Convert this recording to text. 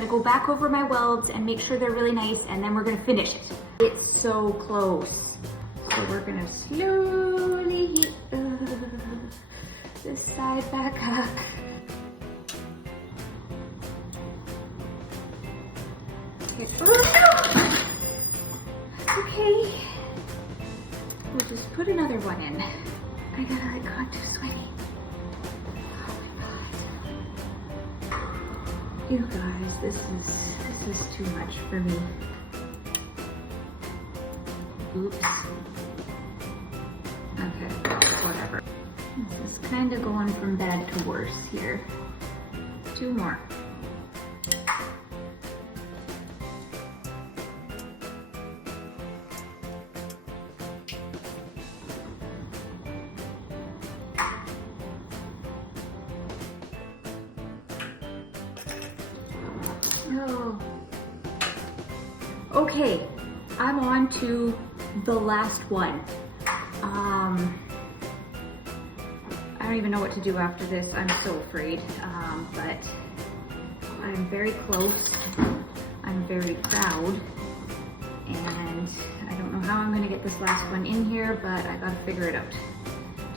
I'm gonna go back over my welds and make sure they're really nice, and then we're gonna finish it. It's so close. So we're gonna slowly heat this side back up. Okay, we'll just put another one in. I got too sweaty. Oh my God. You guys, this is too much for me. Oops. Okay, whatever. This is kind of going from bad to worse here. 2 more. Oh. Okay, I'm on to the last one. I don't even know what to do after this. I'm so afraid, but I'm very close. I'm very proud, and I don't know how I'm gonna get this last one in here, but I gotta figure it out.